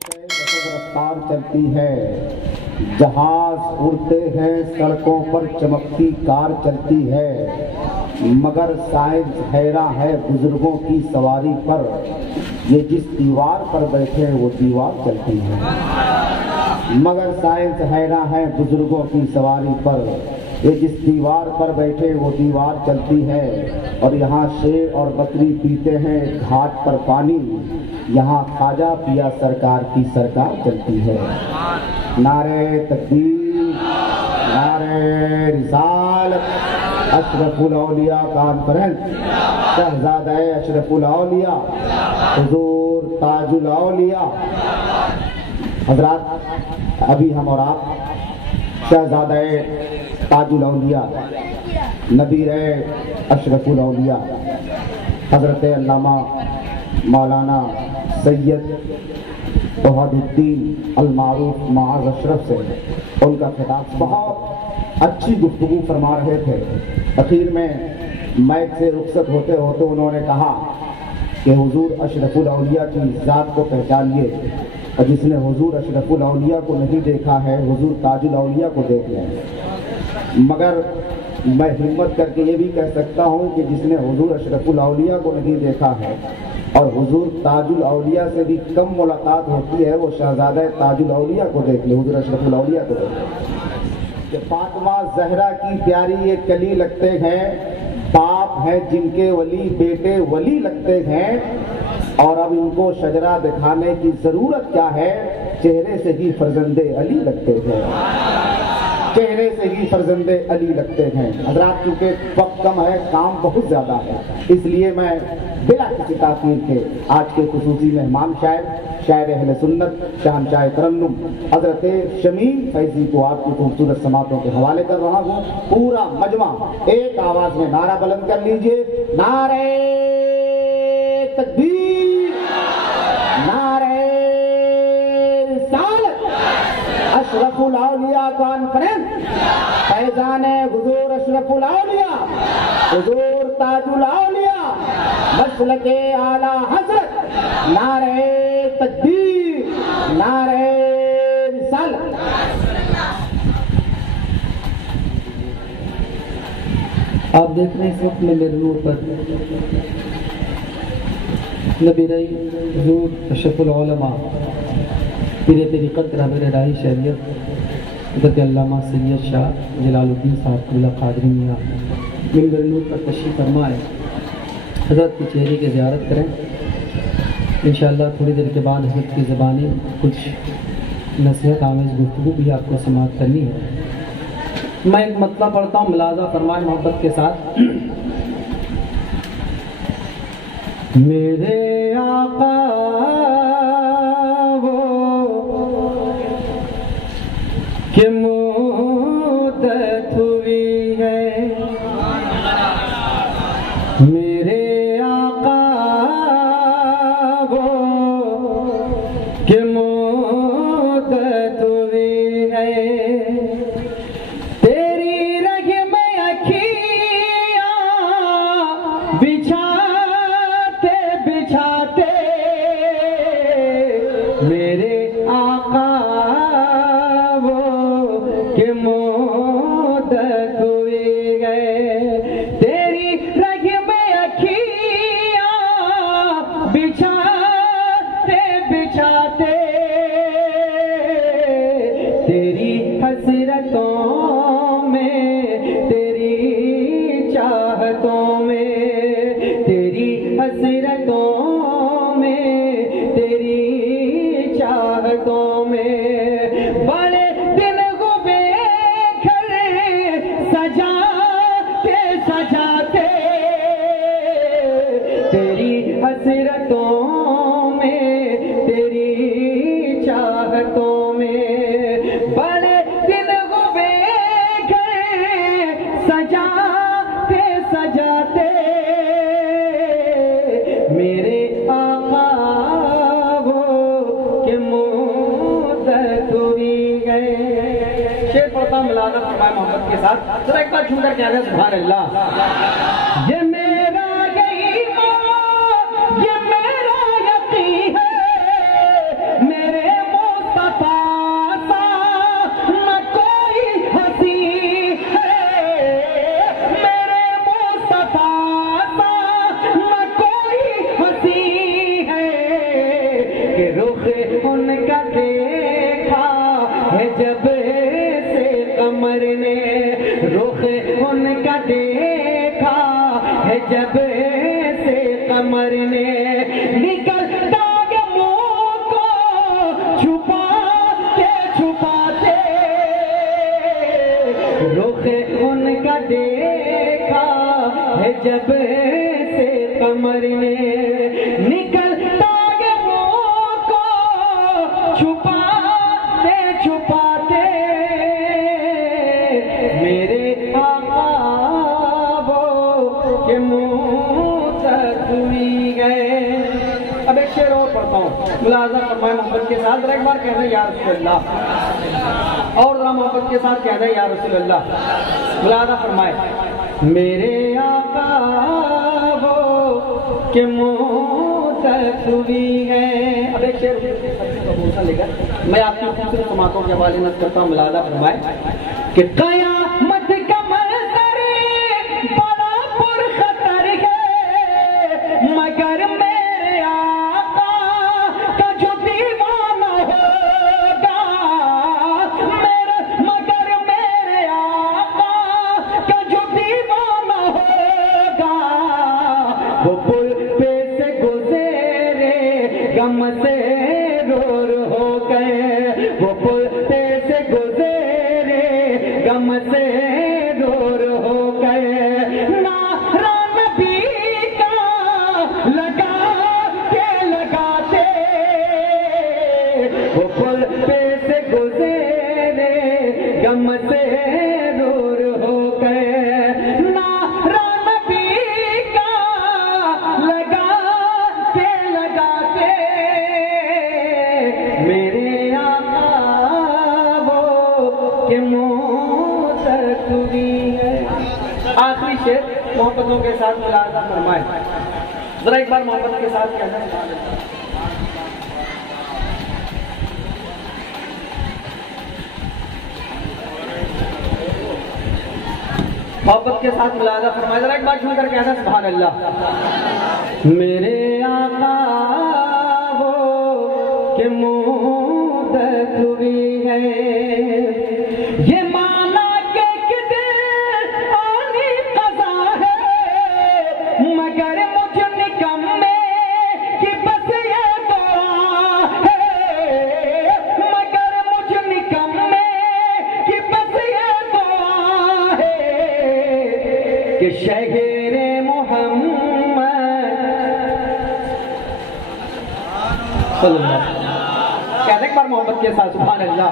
रफ्तार चलती है, जहाज उड़ते हैं, सड़कों पर चमकती कार चलती है, मगर साइंस हैरान है बुजुर्गों की सवारी पर, ये जिस दीवार पर बैठे वो दीवार चलती है। मगर साइंस हैरान है बुजुर्गों की सवारी पर, ये जिस दीवार पर बैठे वो दीवार चलती है। और यहाँ शेर और बकरी पीते हैं घाट पर पानी, यहाँ खाजा पिया सरकार की सरकार चलती है। नारे तकबीर, नारे रिसालत, अशरफुल औलिया कॉन्फ्रेंस, शहजादा अशरफुल औलिया हुजूर ताजुल औलिया। हजरात, अभी हम और आप शहजादा ताजुल औलिया नबी रहे अशरफुल औलिया हजरत अल्लामा मौलाना सैयद तौहीदुद्दीन अल मारूफ मुआज़ अशरफ से उनका खिताब, बहुत अच्छी गुफ्तगू फरमा रहे थे। आखिर में मैक से रुखसत होते होते उन्होंने कहा कि हुजूर अशरफुल औलिया की ज़ात को पहचानिए, और जिसने हुजूर अशरफुल औलिया को नहीं देखा है हुजूर ताजुल औलिया को देख लें। मगर मैं हिम्मत करके ये भी कह सकता हूँ कि जिसने हुजूर अशरफुल औलिया को नहीं देखा है और हुजूर ताजुल औलिया से भी कम मुलाकात होती है, वो शहजादा ताजुल औलिया को देख ले, हुजूर अशरफुल औलिया को देख ले। फातिमा जहरा की प्यारी ये कली लगते हैं, बाप हैं जिनके वली बेटे वली लगते हैं, और अब इनको शजरा दिखाने की जरूरत क्या है, चेहरे से ही फर्जंदे अली लगते हैं, चेहरे से ही फर्जंदे अली लगते हैं। हजरात, चूंकि वक्त कम है, काम बहुत ज्यादा है, इसलिए मैं बिना किसी ताख़ीर के आज के खुसूसी मेहमान शायर अहले सुन्नत शहंशाह तरन्नुम हजरत शमीम फैजी को आपकी खूबसूरत समातों के हवाले कर रहा हूँ। पूरा मजमा एक आवाज में नारा बुलंद कर लीजिए, नारे तकबीर, नारे रिसालत, अशरफुल औलिया कॉन्फ्रेंस, फैजान हुजूर अशरफुल औलिया हुजूर ताजुल औलिया मसलके आला हजरत, नारे तकबीर, नारे रिसालत। आप देख रहे हैं इस वक्त में मेरे नूर पर नबी रही हुजूर अशरफुल औलमा पीर तरीक़त रहबर राही शरीयत हज़रत अल्लामा सैयद शाह जलालुद्दीन साहब क़ादरी मियां मिंबर नूर पर तशरीफ़ फरमाए। हज़रत के चेहरे की ज़ियारत करें। इंशाअल्लाह थोड़ी देर के बाद हज़रत की ज़बानी कुछ नसीहत आमेज़ गुफ्तगू भी आपको समाअत करनी है। मैं एक मतलब पढ़ता हूँ, मुलाज़ा फरमाए मोहब्बत के साथ। मेरे आका वो कि मुद्दत हुई है, मेरे आका वो कि मुद्दत हुई है, तेरी रग में अखियाँ बिछाते बिछाते मेरे आका वो कि मुद्दत हुई गए, तेरी रग में अखियाँ बिछाते बिछाते तेरी हसरतों में, तेरी चाहतों में, तेरी हसरतों में, तेरी चाहतों में बड़े दिन गुबे खड़े सजाते सजाते तेरी हसरतों में, तेरी चाहतों में बड़े दिन गुबे खड़े सजाते सजाते मेरे आका वो कि मुद्दत हुई गए। शेर पढ़ता मुलाज़ा फरमाए मोहब्बत के साथ, जरा एक बार छूकर क्या है सुभान अल्लाह। ये मेरा ईमान, ये मेरा यकीन है, मेरे कमर ने रुख उनका देखा है जब से कमर ने निकलता है मुंह को छुपाते छुपाते रुख उनका देखा है जब से कमर ने निकलता है मुंह को छुपाते छुपाते मेरे आका वो के मुंह तक हुई गए। अब एक शेर और पढ़ता हूँ, मुलाजा फरमाए मोहब्बत के साथ। एक बार कहना या रसूल अल्लाह, और जरा मोहब्बत के साथ कहना या रसूल अल्लाह। मुलाजा फरमाए मेरे आका वो के मुंह तक हुई गए। अब एक शेर लेकर मैं आपकी खूबसूरत समातों के हवाले नज़र करता हूँ। मुलाजा फरमाए कि क़यामत का मंज़र बड़ा पुरख़तर है, मगर मेरे आका का जो दीवाना होगा, मगर मेरे आका का जो दीवाना होगा, वो पुल पे से गुज़रे गम से रोर हो गए, वो पुल पे से गुज़रे गम से दूर हो गए। नारा नबी का लगाते वो पुल पे से गुज़रे गम से दूर हो गए। नारा नबी का लगाते मेरे आका वो के मुंह तक हुई है। आखिरी शेर मोहब्बतों के साथ मुलाजा फरमाए, जरा एक बार मोहब्बत के साथ कहना। मोहब्बत के साथ मुलाजा फरमाए, जरा एक बार सुनकर कहना सुभान अल्लाह। मेरे आका वो के मुंह तक हुई है, ये माना के दिल आनी कज़ा है, मगर मुझ निकम्मे की बस ये दुआ है, मगर मुझ निकम्मे की बस ये दुआ है कि शहरे मोहम्मद कहते एक बार मोहब्बत के साथ सुभान अल्लाह।